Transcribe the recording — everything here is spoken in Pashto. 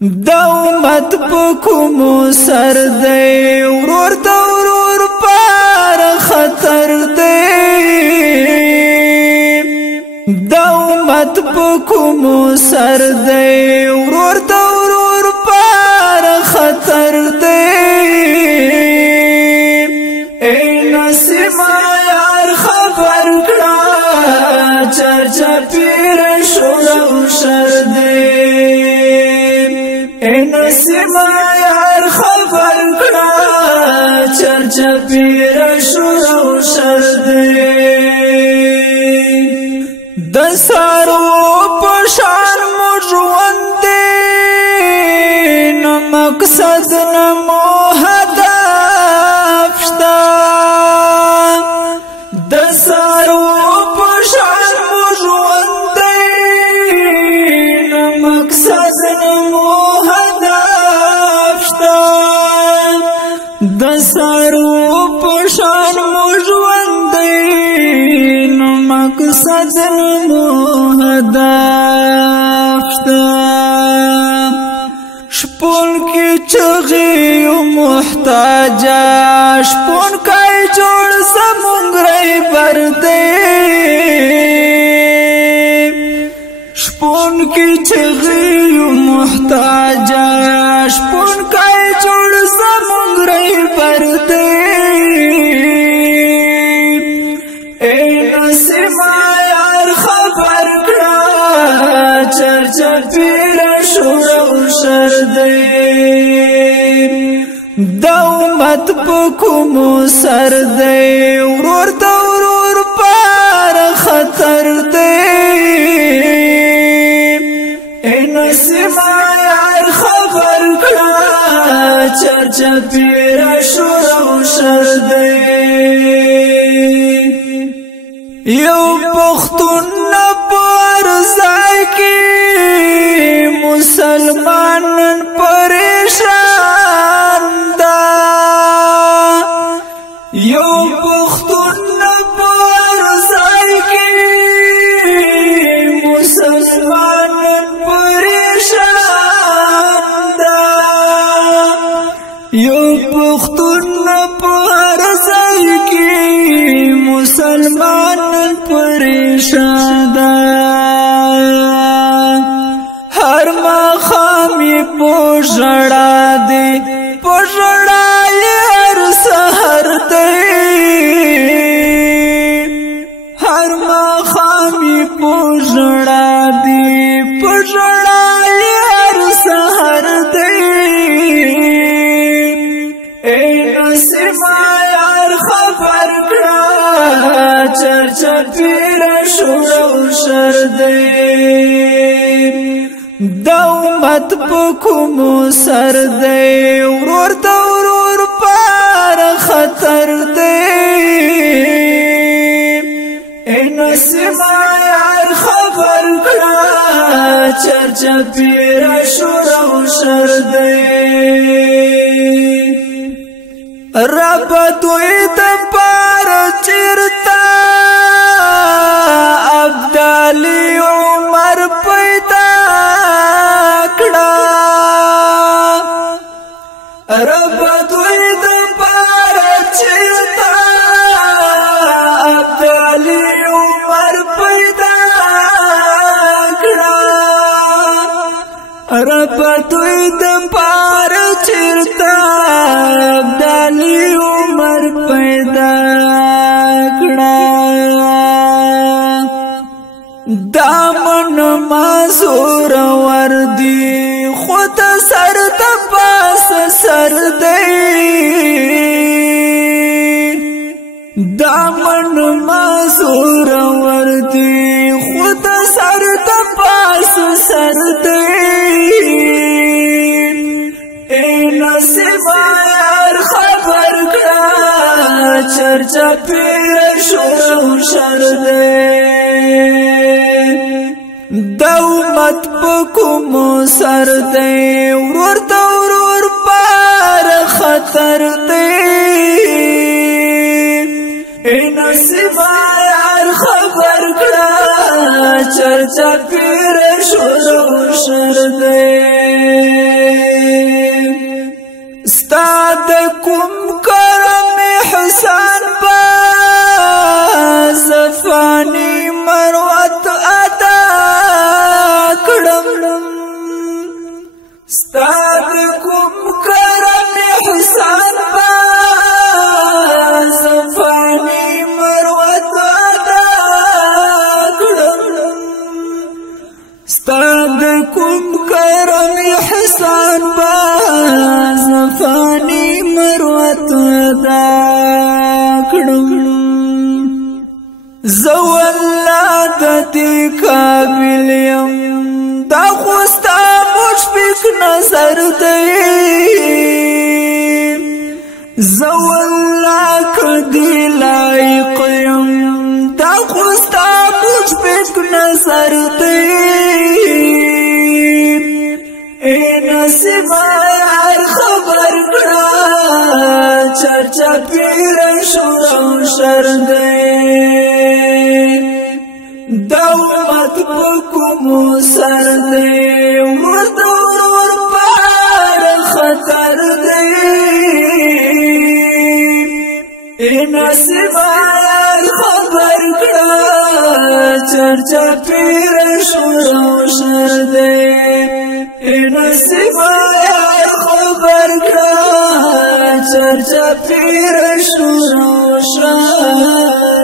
دا امت پکوم سر دی ورور دا ورور پار خطر دی دا امت پکوم سر دی ورور دا ورور پار خطر دی اے نسیما یار خبر کړه چرچا پیر شور شر دی نسیما یار خبر کړه چرچا پیر شور شر دی د سارو پشان مو ژوند دی نو مقصد نه مو هدف شته د سارو پشان مو ژوند دی نو مقصد نه مو د سارو پشان مو ژوند دی نو مقصد مو هدف شته شپون کې چغې محتاجه شپون کای جوړ زمونږ رهبر دی شپون کې چغې محتاجه شپون کای جوړ زمونږ رهبر دی اے نسیما یار خبر کړه چرچا پیر شور شر دی دا امت پکوم سر دی ورور دا ورور پار خطر دی اے نسیما یار خبر کړه چرچا پیر شور شر دی یو پختون پر ځای کې مسلمانان پریشان دا یو پختون پر ځای کې مسلمانان پریشان دا یو پختون پر ځای کې مسلمان پریشان دا هر مخامی پوژړا دی پوژړا هر سحر دی هر مخامی پوژړا دی پوژړا هر سحر دی اے نسیما یار خبر کړه چرچا پیر شور شر دی دا امت پکوم سر دی ورور دا ورور پار خطر دی اے نسیما یار خبر کړه چرچا پیر شور شر دی رب دوی د پار چرتا عبدالي عمر پیدا کړه رب دوی د پار چرتا عبدالي عمر پیدا کړه رب دوی د پار چرتا عبدالي عمر پیدا کړه دامن مازور وردی خود سر د پاس سر دی دامن مازور وردی خود سر د پاس سر دی اے نسیما یار خبر کړه چرچا پیر شور شر دی دا امت پکوم سر دی ورور دا ورور پار خطر دی اے نسیما یار خبر کړه چرچا پیر شور شر دی ستاد کوم کرم احسان با زفانی مروت ادا کړم ستاد کوم کرم احسان با زفانی مروت ادا کړم زو الله د دې قابل يم دا خوستا مشفق نظر دی زو الله کدی لایق يم دا خوستا مشفق نظر دی اے نصیب یار خبر کړه چرچا پیر شو شر دی دومت پکم سر دے ورطور پار خطر دے اے نصیب آیار خبر کڑا چرچا پیر شر دے اے نصیب آیار خبر کڑا چرچا پیر شر